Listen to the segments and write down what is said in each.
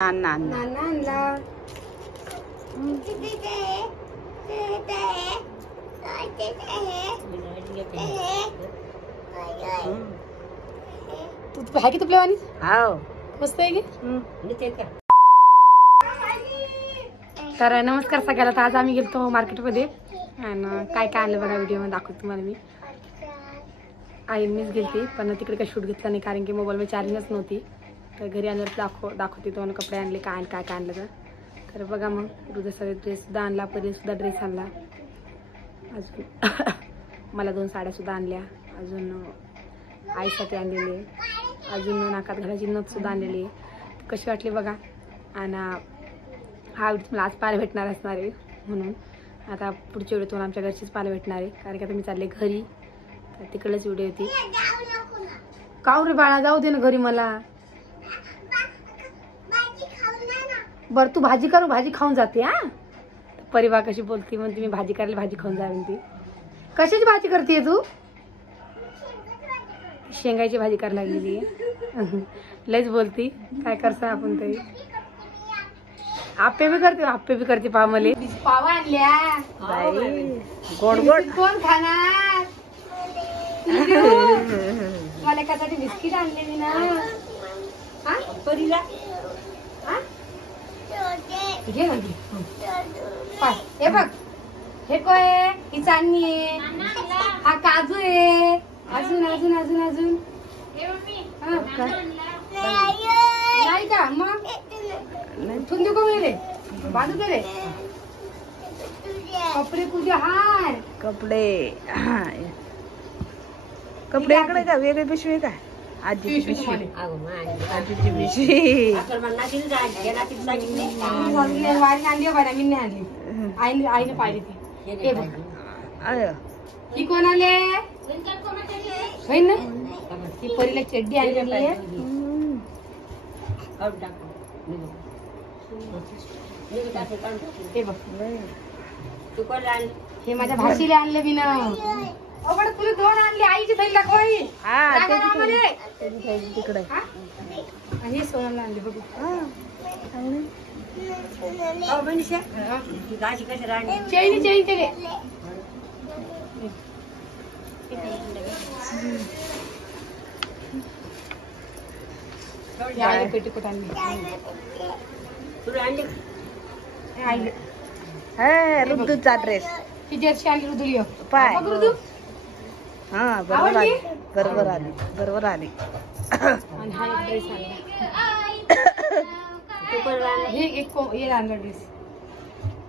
नाना आणला. तू आहे की तुपल्यावानी? हाव मस्त आहे की. तर नमस्कार सगळ्याला. तर आज आम्ही गेलतो मार्केटमध्ये आणि काय काय आणलं बघा व्हिडिओ मध्ये दाखवतो तुम्हाला मी. मीच गेलती पण तिकडे काही शूट घेतला नाही कारण की मोबाईल मध्ये चार्जिंगच नव्हती. तर घरी आणल्यावर दाखवते तुम्हाला कपडे आणले काय काय काय आणलं तर बघा. मग रुद्रचा ड्रेस सुद्धा आणला, परी सुद्धा ड्रेस आणला, अजून मला 2 साड्या सुद्धा आणल्या, अजून आईसाठी आणलेली, अजून नाकात घालायची नथ सुद्धा आणलेली. कशी वाटली बघा. आणि हा व्हिडिओ मला आज पाहायला भेटणार असणार आहे म्हणून आता पुढच्या व्हिडिओतून आमच्या घरचीच पाहायला भेटणार आहे कारण की आता मी चालले घरी. तर तिकडच व्हिडिओ होती. काऊ रे बाळा, जाऊ दे ना घरी मला. बरं तू भाजी करू, भाजी खाऊन जाते. हा परिवार कशी बोलती म्हणते मी भाजी करायला, भाजी खाऊन जा म्हणते. कशाची भाजी करते तू? शेंगाची भाजी करायला लागलेली आहे. लयच बोलती. काय करता आपण तरी. आप्पे बी करते पा मले. पावा आणल्या गोड गोड. कोण खाणार? मला कशाची बिस्किट आणलेली ना. परीला घे ना घे. हे बघ, हे काय आहे? ही चांदणी आहे, हा काजू आहे, अजून अजून अजून अजून नाही का. मग उठून देऊ का मेरे बाजू गेले कपडे तुझे. हार कपडे इकडे का वेगळी पिशवी काय? आजीची पिशवी. आजीची पिशवी आईने पाहिली ती. ही कोण आले? होईन ना. ही परीला चड्डी आणलेली आहे. हे बघ, हे माझ्या भाषेला आणले मी ना. तुला 2 आणले. आईची थैली दाखवाई तिकडे. आणि सोनाला आणले बघू. चैनी चैनी केले. पेटीकोट आणली. ऋतूचा ड्रेस. ती जर्सी आणली ऋतू. पाय ऋतू. हा बरोबर आली. आणि हा ड्रेस आणला. हे एक हे आणला ड्रेस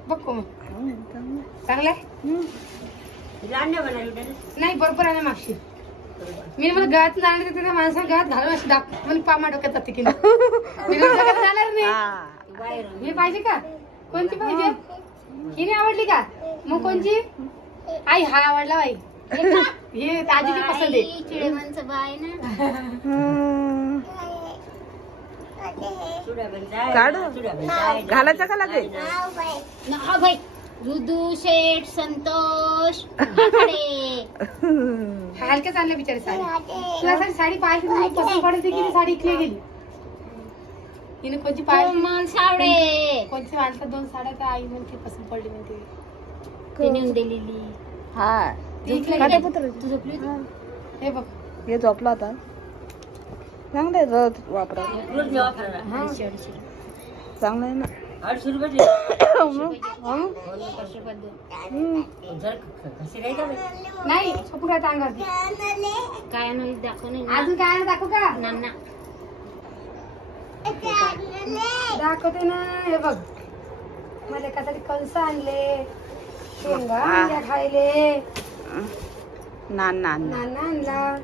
बघ कोम चांगला आहे. नाही बरोबर आहे मागशी. मी मला गळ्यात जाणार त्या माणसाला गळ्यात घालून अशी दाखव म्हणजे पामा डोक्यात जाते की जाणार नाही. हे पाहिजे का? कोणती पाहिजे? ही नाही आवडली का? मग कोणची? आई हा आवडला बाई. हे आजीची पसंत आहे. घालायचा का लागेल? रुदू शेठ संतोष हलक्याच आणल्या बिचारी साडी. तुला साडी पाहिजे पसंत पडते की साडी इकली गेली. हिने कोणची पाहिजे? सावडे कोणती माणसात 2 साड्या का आई म्हणते पसंत पडली म्हणते. नेऊन दिलेली. हा हे बघ, हे झोपला होता. चांगलं आहे वापरा. चांगलं आहे ना. 800 रुपये नाही सपुरात अंगावरती काय नाही दाखव. नाही अजून काय दाखवू का? नाना दाखवते ना. हे बघ, मला काहीतरी कंस आणले, शेंगा आणल्या खायले. नाना आणला.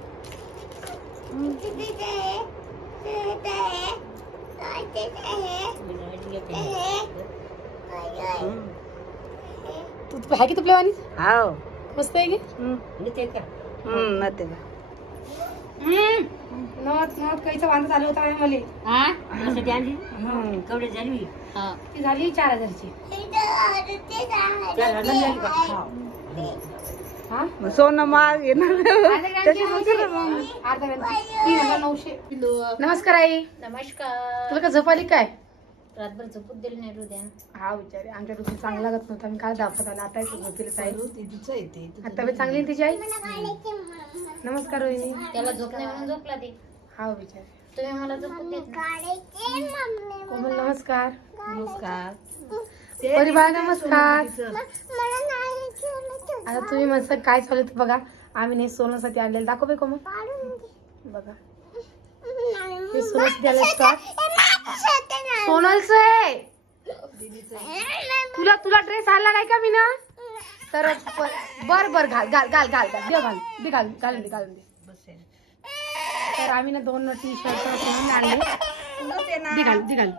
तू आहे की तुपल्यावानी? हाव मस्त आहे की. नथ काहीचा वांदा चालू होता मला. ती झाली 4000ची. सोनं माग नमस्कार आई. नमस्कार. तुला का झोप आली काय? रातभर झोपूच दिलं नाही हृदया. हा विचार आमच्या ऋतू चांगला लागत नव्हता मी काय दाखवत आला आता झोपेलच आहे. आता तब्येत चांगली आहे तिची आई. नमस्कार रोहिणी. त्याला झोप नाही म्हणून झोपला ते. हा विचार तुम्ही मला झोपून देत नाही. कोमल नमस्कार. नमस्कार. परिवार नमस्कार. आता तुम्ही मस्त काय चालू आहे ते बघा. आम्ही नाही सोनूसाठी आणलेलं दाखव बाई कोमल. बघा हे सोनूसाठी आलं स्टॉक. सोनलच आहे. तुला तुला ड्रेस आणला नाही का मी ना तर बर बर घाल घाल घाल घाल घाल दे घाल दे घाल घालून दे घालून दे. तर आम्ही ना 2 टी शर्ट आणले. दे घाल दे घाल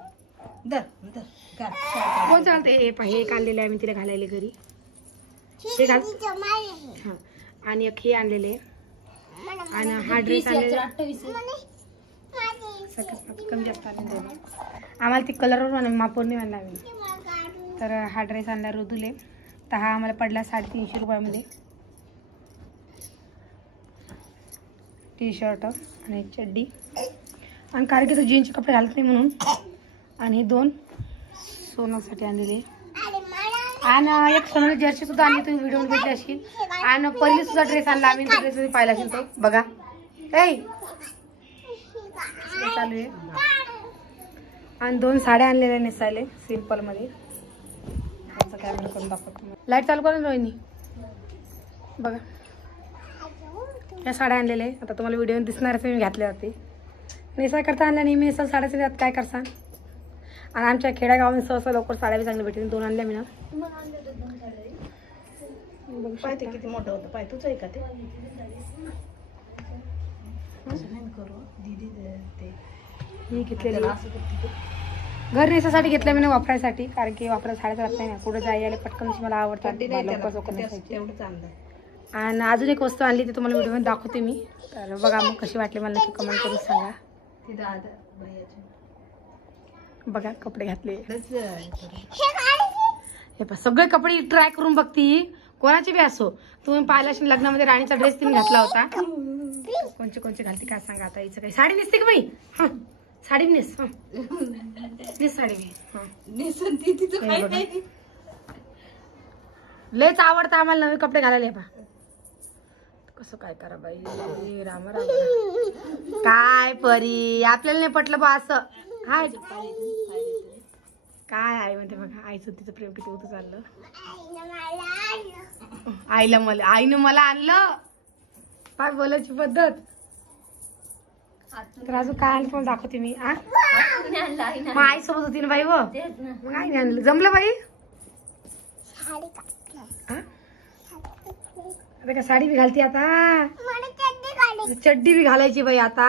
कोण चालते हे काढलेले आहे मी तिला घालायला घरी. हे घाल. हा आणि एक हे आणलेले आणि हा ड्रेस आणलेला कमी जास्त आणले. आम्हाला ती कलरवर मापून नाही आणला आम्ही. तर हा ड्रेस आणला ऋतूले तर हा आम्हाला पडला 350 रुपयामध्ये. टी शर्ट आणि चड्डी आणि कारण की तो जीन्सचे कपडे घालत नाही म्हणून. आणि 2 सोनासाठी आणलेले आणि एक सोनाली जर्सी सुद्धा आणली. तुम्ही व्हिडिओ बघितली असेल. आणि पहिली सुद्धा ड्रेस आणला आम्ही. तो ड्रेस पाहिला असेल तो बघा. चालू आहे. आणि 2 साड्या आणलेल्या नेसायले सिंपल मध्ये. कॅमेरा करून दाखवतो. लाईट चालू करून रोहिणी बघा. या साड्या आणलेल्या आता तुम्हाला व्हिडिओ दिसणारच मी घातल्यावरती. नेसा करता आणल्या नेहमी नेसा साड्याचे त्यात काय करसान. आणि आमच्या खेड्यागावामध्ये सहसा लवकर साड्या बी चांगल्या भेटतील. 2 आणल्या मी ना. पाहिजे किती मोठं होतं पाय तुझं आहे का ते. ही घेतलेली घर नेसासाठी घेतलं मी वापरायसाठी. कारण की वापरायला साड्या जात नाही ना कुठं जायला पटकन मला आवडतात. आणि अजून एक वस्तू आणली ती तुम्हाला व्हिडिओ मध्ये दाखवते मी. तर बघा मग कशी वाटली मला नक्की कमेंट करून सांगा. बघा कपडे घातले. हे पहा सगळे कपडे ट्राय करून बघती कोणाचे बी असो. तुम्ही पाहिला असेल लग्नामध्ये राणीचा ड्रेस तिने घातला होता. कोणचे कोणचे घालते काय सांगा. आता हिचं काही साडी नेसते का बाई. हा साडी नेस. नेस साडी. लयच आवडतं आम्हाला नवे कपडे घालायला. पहा कसं काय करा बाई. राम राम काय परी आपल्याला नाही पटलं बा असं. हाय काय आहे म्हणते बघा. आईचं तिचं प्रेम किती होतं चाललं. आईनं मला आणलं. काय बोलायची पद्धत. तर अजून काय आणलं पण दाखवते मी. मग आई सोबत होती ना बाई. व मग आईने आणलं. जमलं बाई. आता का साडी बी घालती आता. चड्डी बी घालायची बाई आता.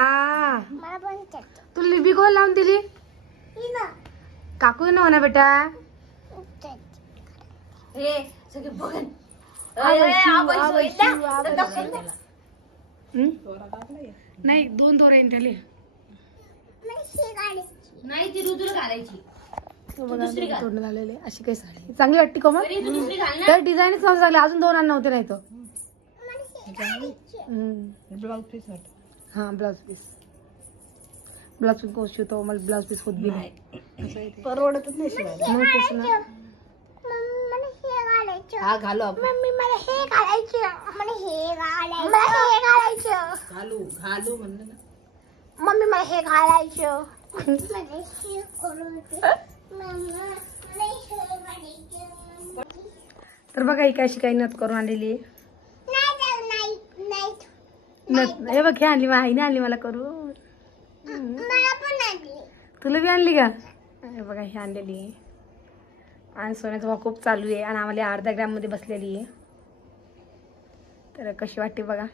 तुला लिबी कोण लावून दिली. काकू ना हो ना बेटा. नाही 2 दोरे येईन त्याले. नाही ती ऋतूला घालायची. तोडणं झालेले. अशी काही साडी चांगली वाटते कोमल. तर डिझाईनच नव्हतं चांगली. अजून 2 आणले नव्हते नाही तो. Blouse piece. हा ब्लाउज पीस. ब्लाउज पीस कोण शिवतो मला ब्लाउज पीस होत बी नाही. परवडतच नाही शिवायला. मग कसं ना. हा घालू आपण. घालू घालू म्हणलं ना. मम्मी मला हे घालायचं. तर बघा ही काय शिकाई नथ करून आणलेली. नथ हे बघ हे आणली आईने आणली मला करून. तुला बी आणली का. हे बघा ही आणलेली आहे. आणि सोन्याचा भाव खूप चालू आहे. आणि आम्हाला अर्धा ग्रॅम मध्ये बसलेली आहे. तर कशी वाटते बघा.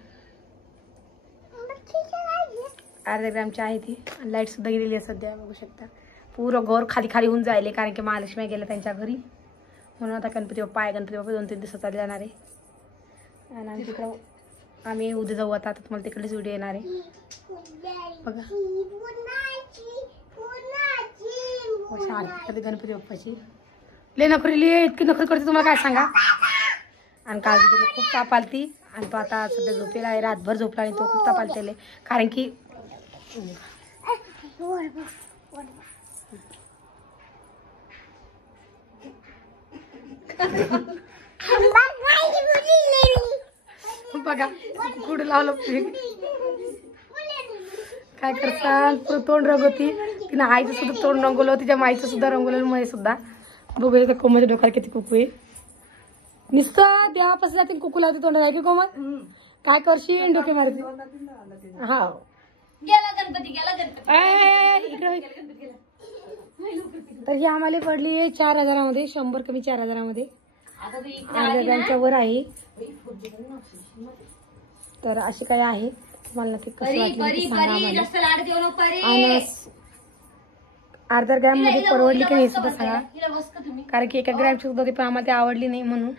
1/2 ग्रॅमची आहे ती. आणि लाईट सुद्धा गेलेली आहे सध्या बघू शकता. पूर्ण घर खाली खाली होऊन जायले कारण की महालक्ष्मी गेल्या त्यांच्या घरी. म्हणून आता गणपती बाप्पा आहे. गणपती बाप्पा 2-3 दिवसात चालू जाणार आहे. आणि आम्ही तिकडं आम्ही उद्या जाऊ. आता तुम्हाला तिकडेच व्हिडिओ येणार आहे बघा. कधी गणपती बाप्पाची लय नखरी लिहि. इतकी नखरी करते तुम्हाला काय सांगा. आणि काल खूप ताप आलती. आणि तो आता सध्या झोपेला आहे. रातभर झोपला आणि तो खूप ताप आलतेले कारण की बघा कुठे लावलं काय करतात पुरं तोंड रंगवती तिने आईचं सुद्धा तोंड रंगवलं तिच्या माईचं सुद्धा रंगवलं मध्ये सुद्धा बघूया त्या कोमलच्या डोक्याला किती कुकू आहे नुसतं देवापासून जातील कुकू लावते तोंडाला की कोमल काय करशील डोके मारते हा गेला गणपती इकडे तर ही आम्हाला पडली 4,000 मध्ये 100 कमी 4,000 मध्ये अर्ध्या वर आहे तर अशी काय आहे तुम्हाला नक्की कसं वाटलं ते सांगा आम्हाला. आणि अर्धा ग्रॅम मध्ये परवडली की नाही सुद्धा सांगा कारण की 1 ग्रॅमची सुद्धा ती पण आम्हाला ती आवडली नाही म्हणून